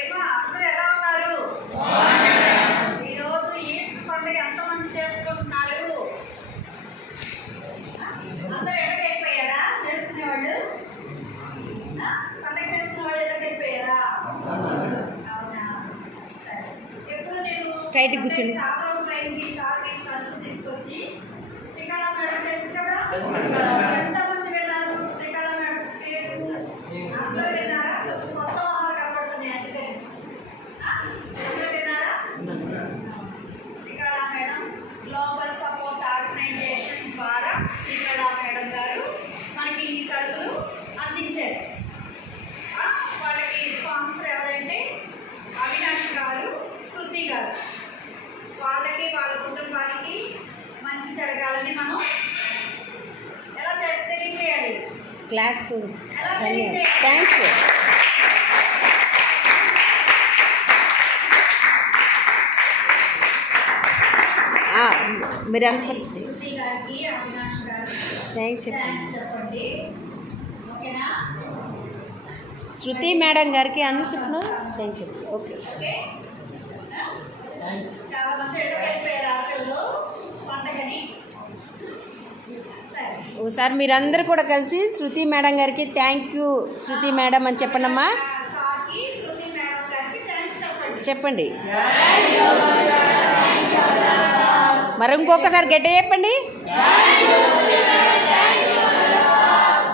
ఏమో అందరూ ఎలా ఉన్నారు? ఈరోజు ఈస్టర్ పండుగ ఎంతమంది చేసుకుంటున్నారు? అందరూ ఎక్కడికెళ్ళిపోయారా చేసుకునేవాళ్ళు? పండుగ చేసుకునేవాళ్ళు ఎక్కడికెళ్ళిపోయారా? అవునా? సరే. ఎప్పుడు నేను స్ట్రైట్ కూర్చోండి. చాలా రోజులు అయింది సార్ మీకు సరుకులు తీసుకొచ్చి శ్రీకళ మేడం తెలుసు కదా? ఎంతమంది విన్నారు శ్రీకళ మేడం పేరు? అందరూ విన్నారా? మొత్తం కనబడుతున్నాయి అందుకే అందరూ విన్నారా? Srikala madam global support organization ద్వారా శ్రీకళ మేడం గారు మనకి ఈ సరుకులు అందించారు. వాళ్ళకి స్పాన్సర్ ఎవరంటే అవినాష్ గారు, శృతి గారు. వాళ్ళకి వాళ్ళ కుటుంబానికి మంచి జరగాలని మనం ఎలా తెలియజేయాలి? క్లాప్స్. ఎలా తెలియజేయాలి? థ్యాంక్స్. మీరు శృతి గారికి, అవినాష్ గారికి థ్యాంక్స్ చెప్పండి. ఓకేనా? శృతి మేడం గారికి అన్ని చెప్పిన థ్యాంక్స్ చెప్పు. ఓకే. చాలా మంది వెళ్ళిపోయారు ఆటల్లో పండగని. సరే, ఒకసారి మీరందరూ కూడా కలిసి శృతి మేడం గారికి థ్యాంక్ యూ శృతి మేడం అని చెప్పండమ్మా. సార్కి శృతి మేడం గారికి థ్యాంక్స్ చెప్పండి. చెప్పండి. మరి ఇంకొకసారి గట్టిగా చెప్పండి.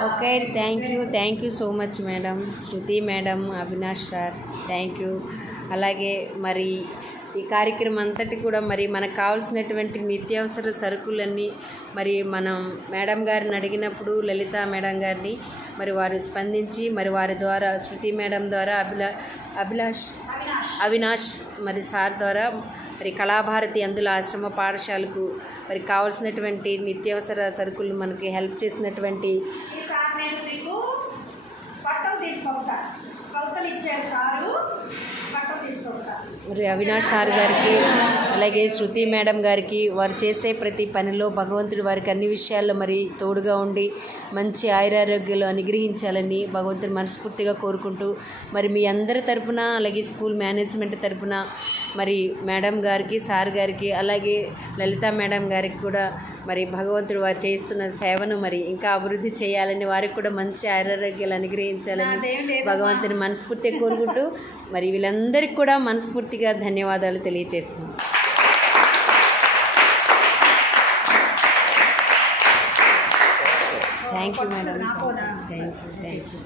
Okay, thank you so much madam, Shruti madam, Avinash sir, thank you. అలాగే మరి ఈ కార్యక్రమం అంతటి కూడా మరి మనకు కావాల్సినటువంటి నిత్యావసర సరుకులన్నీ మరి మనం మేడం గారిని అడిగినప్పుడు లలిత మేడం గారిని మరి వారు స్పందించి మరి వారి ద్వారా శృతి మేడం ద్వారా అవినాష్ మరి సార్ ద్వారా మరి కళాభారతి అందులో ఆశ్రమ పాఠశాలకు మరి కావాల్సినటువంటి నిత్యావసర సరుకులు మనకి హెల్ప్ చేసినటువంటి సార్ నేను మీకు పట్టం తీసుకొస్తా, కొలతలు ఇచ్చారు సారు, పట్టం తీసుకొస్తా. మరి అవినాష్ సార్ గారికి అలాగే శృతి మేడం గారికి వారు చేసే ప్రతి పనిలో భగవంతుడు వారికి అన్ని విషయాల్లో మరి తోడుగా ఉండి మంచి ఆయురారోగ్యాలు అనుగ్రహించాలని భగవంతుడు మనస్ఫూర్తిగా కోరుకుంటూ మరి మీ అందరి తరపున అలాగే స్కూల్ మేనేజ్మెంట్ తరపున మరి మేడం గారికి, సార్ గారికి, అలాగే లలిత మేడం గారికి కూడా మరి భగవంతుడు వారు చేస్తున్న సేవను మరి ఇంకా అభివృద్ధి చేయాలని వారికి కూడా మంచి ఆరోగ్యాలు అనుగ్రహించాలని భగవంతుని మనస్ఫూర్తిగా కోరుకుంటూ మరి వీళ్ళందరికీ కూడా మనస్ఫూర్తిగా ధన్యవాదాలు తెలియజేస్తున్నాను. Thank you madam. Thank you.